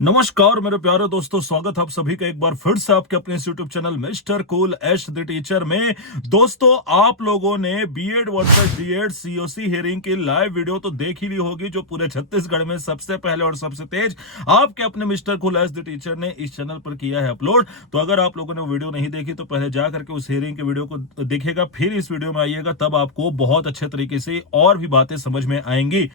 नमस्कार मेरे प्यारे दोस्तों, स्वागत है आप सभी का एक बार फिर से आपके अपने YouTube channel mister cool Ash the teacher में। दोस्तों, आप लोगों ने BEd versus DEd COC hearing की लाइव वीडियो तो देख ही ली होगी, जो पूरे छत्तीसगढ़ में सबसे पहले और सबसे तेज आपके अपने mister cool Ash the teacher ने इस चैनल पर किया है अपलोड। तो अगर आप लोगों ने वीडियो नहीं देखी तो पहले जा करके उस हियरिंग की वीडियो को देखिएगा, फिर इस वीडियो में आइएगा, तब आपको बहुत अच्छे तरीके से और भी बातें समझ में आएंगी।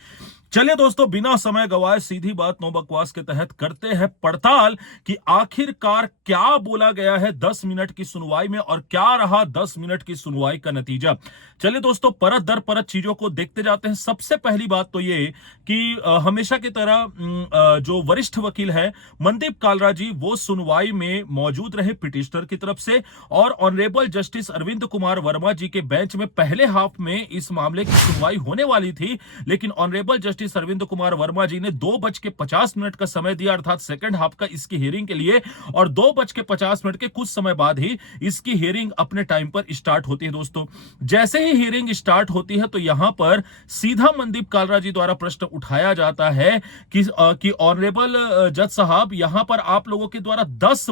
चलिए दोस्तों, बिना समय गवाए सीधी बात नो बकवास के तहत करते हैं पड़ताल कि आखिरकार क्या बोला गया है 10 मिनट की सुनवाई में और क्या रहा 10 मिनट की सुनवाई का नतीजा। चलिए दोस्तों, परत दर परत चीजों को देखते जाते हैं। सबसे पहली बात तो ये कि हमेशा की तरह जो वरिष्ठ वकील है मनदीप कालरा जी, वो सुनवाई में मौजूद रहे पिटिशनर की तरफ से, और ऑनरेबल जस्टिस अरविंद कुमार वर्मा जी के बेंच में पहले हाफ में इस मामले की सुनवाई होने वाली थी, लेकिन ऑनरेबल जस्टिस अरविंद कुमार वर्मा जी ने 2:50 का समय दिया, अर्थात सेकंड हाफ का इसकी हियरिंग के लिए, और 2:50 के कुछ समय बाद ही इसकी हियरिंग अपने टाइम पर स्टार्ट होती है। दोस्तों, जैसे ही हियरिंग स्टार्ट होती है तो यहां पर सीधा मनदीप कालरा जी द्वारा प्रश्न उठाया जाता है कि ऑनरेबल जज साहब, यहां पर आप लोगों के द्वारा 10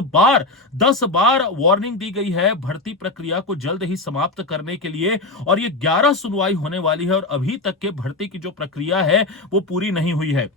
बार वार्निंग दी गई है भर्ती प्रक्रिया को जल्द ही समाप्त करने के लिए, और ये 11 सुनवाई होने वाली है और अभी तक के भर्ती की जो प्रक्रिया है वो पूरी नहीं हुई है।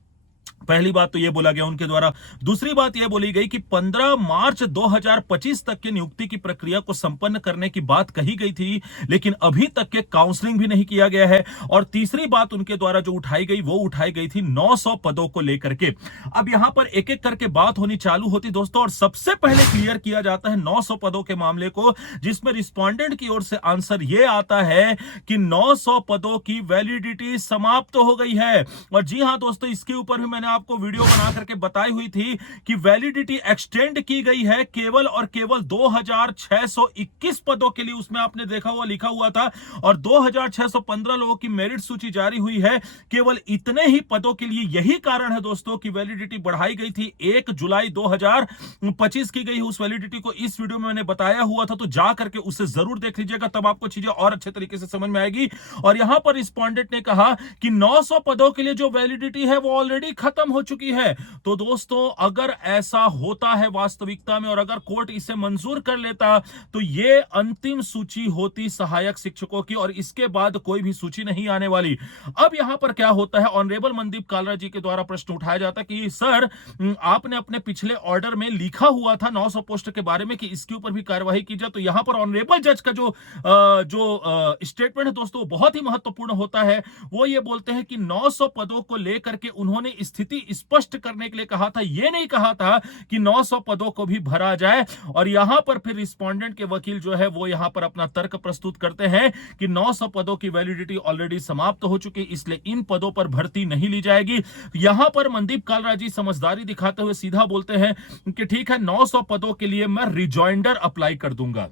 पहली बात तो यह बोला गया उनके द्वारा। दूसरी बात यह बोली गई कि 15 मार्च 2025 तक की नियुक्ति की प्रक्रिया को संपन्न करने की बात कही गई थी, लेकिन अभी तक के काउंसलिंग भी नहीं किया गया है। और तीसरी बात उनके द्वारा जो उठाई गई वो उठाई गई थी 900 पदों को लेकर के। अब यहां पर एक एक करके बात होनी चालू होती दोस्तों, और सबसे पहले क्लियर किया जाता है 900 पदों के मामले को, जिसमें रिस्पोंडेंट की ओर से आंसर यह आता है कि 900 पदों की वैलिडिटी समाप्त हो गई है। और जी हां दोस्तों, इसके ऊपर भी मैंने आपको वीडियो बना करके बताई हुई थी कि वैलिडिटी एक्सटेंड की गई है केवल और केवल 2621 पदों के लिए। उसमें आपने देखा हुआ लिखा हुआ था, और 2615 लोगों की मेरिट सूची जारी हुई है केवल इतने ही पदों के लिए। यही कारण है दोस्तों कि वैलिडिटी बढ़ाई गई थी, 1 जुलाई 2025 की गई। उस वैलिडिटी को इस वीडियो में मैंने बताया हुआ था, तो जा करके उसे जरूर देख लीजिएगा, तब आपको चीजें और अच्छे तरीके से समझ में आएगी। और यहां पर रिस्पोंडेंट ने कहा कि 900 पदों के लिए जो वैलिडिटी है वो ऑलरेडी खत्म हो चुकी है। तो दोस्तों, अगर ऐसा होता है वास्तविकता में और अगर कोर्ट इसे मंजूर कर लेता तो ये अंतिम सूची होती सहायक शिक्षकों की, और इसके बाद कोई भी सूची नहीं आने वाली। अब यहां पर क्या होता है, ऑनरेबल मनदीप कालरा जी के द्वारा प्रश्न उठाया जाता है कि सर, आपने अपने पिछले ऑर्डर में लिखा हुआ था 900 पोस्ट के बारे में कि इसके ऊपर भी कार्यवाही की जाए। तो यहां पर ऑनरेबल जज का जो स्टेटमेंट है दोस्तों, बहुत ही महत्वपूर्ण होता है। वो ये बोलते हैं कि 900 पदों को लेकर के उन्होंने स्थिति स्पष्ट करने के लिए कहा था, यह नहीं कहा था कि 900 पदों को भी भरा जाए। और यहां पर फिर रिस्पोंडेंट के वकील जो है वो यहां पर अपना तर्क प्रस्तुत करते हैं कि 900 पदों की वैलिडिटी ऑलरेडी समाप्त हो चुकी, इसलिए इन पदों पर भर्ती नहीं ली जाएगी। यहां पर मनदीप कालरा जी समझदारी दिखाते हुए सीधा बोलते हैं कि ठीक है, 900 पदों के लिए मैं रिजॉइंडर अप्लाई कर दूंगा।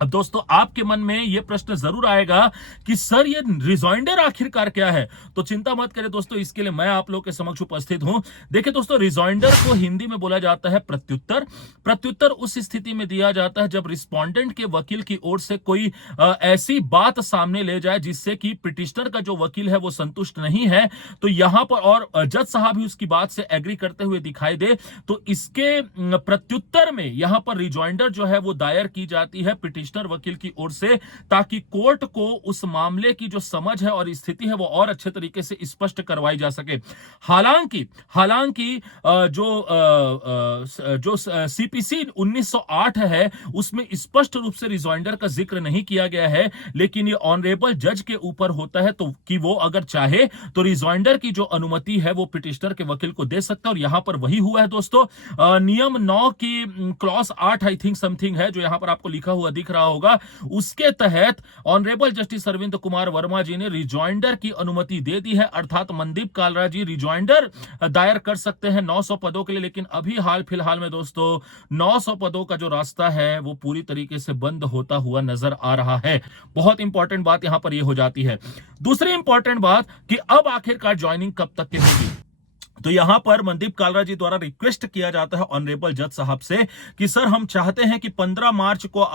अब दोस्तों, आपके मन में यह प्रश्न जरूर आएगा कि सर, ये रिजॉइंडर आखिरकार क्या है। तो चिंता मत करें दोस्तों, इसके लिए मैं आप लोग के समक्ष उपस्थित हूं। देखिए दोस्तों, रिजॉइंडर को हिंदी में बोला जाता है प्रत्युत्तर। प्रत्युत्तर उस स्थिति में दिया जाता है जब रिस्पोंडेंट के वकील की ओर से कोई ऐसी बात सामने ले जाए जिससे कि पिटिशनर का जो वकील है वो संतुष्ट नहीं है, तो यहां पर और जज साहब भी उसकी बात से एग्री करते हुए दिखाई दे, तो इसके प्रत्युत्तर में यहां पर रिजॉइंडर जो है वो दायर की जाती है पिटिशनर वकील की ओर से, ताकि कोर्ट को उस मामले की जो समझ है और स्थिति है वो और अच्छे तरीके से स्पष्ट करवाई जा सके। हालांकि जो सीपीसी 1908 है उसमें स्पष्ट रूप से रिजॉइंडर का जिक्र नहीं किया गया है, लेकिन ये ऑनरेबल जज के ऊपर होता है, तो कि वो अगर चाहे तो रिजॉइंडर की जो अनुमति है वो पिटिशनर के वकील को दे सकता है। और यहां पर वही हुआ है दोस्तों। नियम 9 की क्लॉज 8 आई थिंक समथिंग है, जो यहां पर आपको लिखा हुआ दिख रहा होगा, उसके तहत ऑनरेबल जस्टिस अरविंद कुमार वर्मा जी ने रिजॉइंडर की अनुमति दे दी है, अर्थात मनदीप कालरा जी रिजॉइंडर दायर कर सकते हैं 900 पदों के लिए। लेकिन अभी हाल फिलहाल में दोस्तों 900 पदों का जो रास्ता है वो पूरी तरीके से बंद होता हुआ नजर आ रहा है। बहुत इंपॉर्टेंट बात यहां पर यह हो जाती है। दूसरी इंपॉर्टेंट बात कि अब आखिरकार ज्वाइनिंग कब तक की होगी। तो यहां पर मनदीप कालरा जी द्वारा रिक्वेस्ट किया जाता है ऑनरेबल जज साहब से कि सर हम चाहते हैं कि 15 मार्च को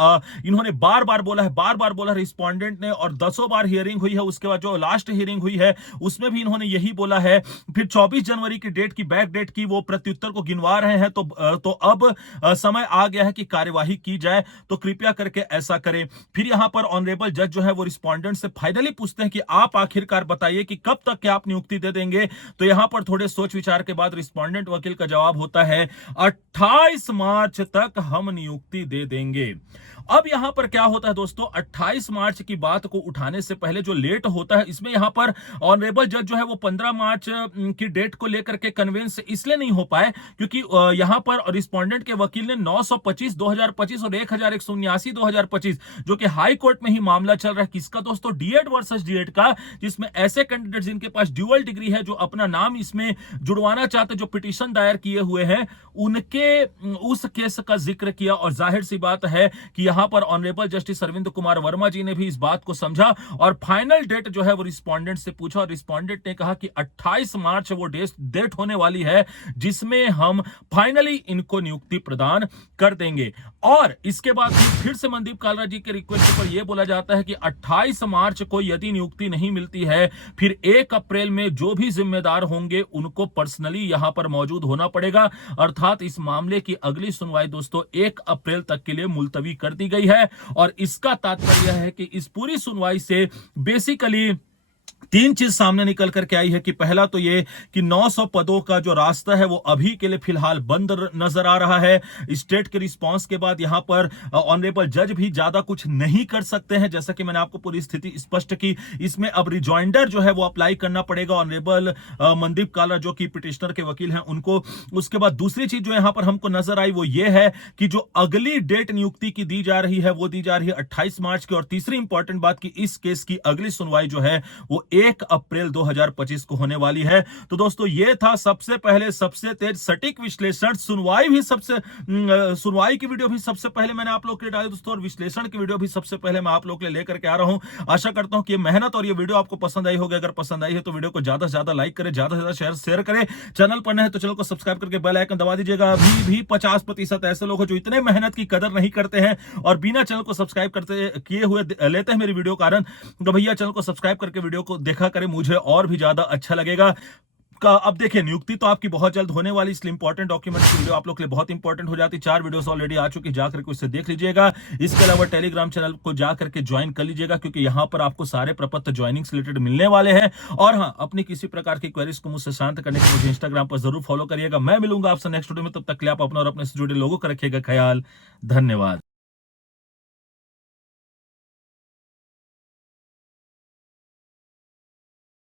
इन्होंने बार बार बोला रिस्पोंडेंट ने, और 10 बार हियरिंग हुई है, उसके बाद जो लास्ट हियरिंग हुई है उसमें भी इन्होंने यही बोला है। फिर 24 जनवरी की डेट की बैक डेट की वो प्रत्युत्तर को गिनवा रहे हैं, तो अब समय आ गया है कि कार्यवाही की जाए, तो कृपया करके ऐसा करें। फिर यहां पर ऑनरेबल जज जो है वो रिस्पोंडेंट से फाइनली पूछते हैं कि आप आखिरकार बताइए कि कब तक क्या आप नियुक्ति दे देंगे। तो यहां पर थोड़े सोच विचार के बाद रिस्पोंडेंट वकील का जवाब होता है 28 मार्च तक हम नियुक्ति दे देंगे। अब यहां पर क्या होता है दोस्तों, 28 मार्च की बात को उठाने से पहले जो लेट होता है, इसमें यहां पर ऑनरेबल जज जो है वो 15 मार्च की डेट को लेकर के कन्विंस इसलिए नहीं हो पाए क्योंकि यहां पर रिस्पोंडेंट के वकील ने 925 2025 और 1179 2025 जो कि हाई कोर्ट में ही मामला चल रहा है, किसका दोस्तों, डीएड वर्सेस डीएड का, जिसमें ऐसे कैंडिडेट जिनके पास ड्यूअल डिग्री है जो अपना नाम इसमें जुड़वाना चाहते, जो पिटीशन दायर किए हुए हैं, उनके उस केस का जिक्र किया। और जाहिर सी बात है कि यहां पर ऑनरेबल जस्टिस अरविंद कुमार वर्मा जी ने भी इस बात को समझा और फाइनल डेट जो है वो रिस्पोंडेंट से पूछा, और रिस्पोंडेंट ने कहा कि 28 मार्च वो डेट होने वाली है जिसमें हम फाइनली इनको नियुक्ति प्रदान कर देंगे। और इसके बाद फिर से मनदीप कालरा जी के रिक्वेस्ट पर यह बोला जाता है कि 28 मार्च को यदि नियुक्ति नहीं मिलती है, फिर 1 अप्रैल में जो भी जिम्मेदार होंगे उनको पर्सनली यहां पर मौजूद होना पड़ेगा। अर्थात इस मामले की अगली सुनवाई दोस्तों 1 अप्रैल तक के लिए मुलतवी कर दी गई है। और इसका तात्पर्य है कि इस पूरी सुनवाई से बेसिकली 3 चीज सामने निकल करके आई है कि पहला तो ये कि 900 पदों का जो रास्ता है वो अभी के लिए फिलहाल बंद नजर आ रहा है। स्टेट के रिस्पांस के बाद यहां पर ऑनरेबल जज भी ज्यादा कुछ नहीं कर सकते हैं, जैसा कि मैंने आपको पूरी स्थिति स्पष्ट की। इसमें अब रिजॉइंडर जो है वो अप्लाई करना पड़ेगा ऑनरेबल मनदीप कालरा जो कि पिटिशनर के वकील हैं उनको। उसके बाद दूसरी चीज जो यहां पर हमको नजर आई वो ये है कि जो अगली डेट नियुक्ति की दी जा रही है वो दी जा रही है 28 मार्च की। और तीसरी इंपॉर्टेंट बात कि इस केस की अगली सुनवाई जो है वो 1 अप्रैल 2025 को होने वाली है। तो दोस्तों ये था सबसे पहले सबसे तेज सटीक विश्लेषण। सुनवाई की वीडियो भी सबसे पहले मैंने आप लोग के लिए डाली दोस्तों, और विश्लेषण की वीडियो भी सबसे पहले मैं आप लोग के लिए लेकर के आ रहा हूं। आशा करता हूं कि ये मेहनत और ये वीडियो आपको पसंद आई होगी। अगर पसंद आई है तो वीडियो को ज्यादा से ज्यादा लाइक करें, ज्यादा से ज्यादा शेयर करें। चैनल पर नए हैं तो चैनल को सब्सक्राइब करके बेल आइकन दबा दीजिएगा। अभी भी 50% ऐसे लोग हैं जो इतने मेहनत की कदर नहीं करते हैं और बिना चैनल को सब्सक्राइब करते किए हुए लेते हैं मेरी वीडियो कारण। तो भैया चैनल को सब्सक्राइब करके वीडियो को देखा करें, मुझे और भी ज्यादा अच्छा लगेगा। अब देखिए नियुक्ति तो आपकी बहुत जल्द होने वाली, इसलिए इंपॉर्टेंट डॉक्यूमेंट की वीडियो आप लोग के लिए बहुत इंपॉर्टेंट हो जाती। 4 वीडियोस ऑलरेडी आ चुकी, जाकर के उससे देख लीजिएगा। इसके अलावा टेलीग्राम चैनल को जाकर के ज्वाइन कर लीजिएगा क्योंकि यहां पर आपको सारे प्रपत्र ज्वाइनिंग से रिलेटेड मिलने वाले हैं। और हाँ, अपनी किसी प्रकार की क्वेरीज को मुझसे शांत करने के लिए मुझे इंस्टाग्राम पर जरूर फॉलो करिएगा। मैं मिलूंगा आपसे नेक्स्ट वीडियो में, तब तक के लिए आप अपना और अपने से जुड़े लोगों का रखिएगा ख्याल। धन्यवाद।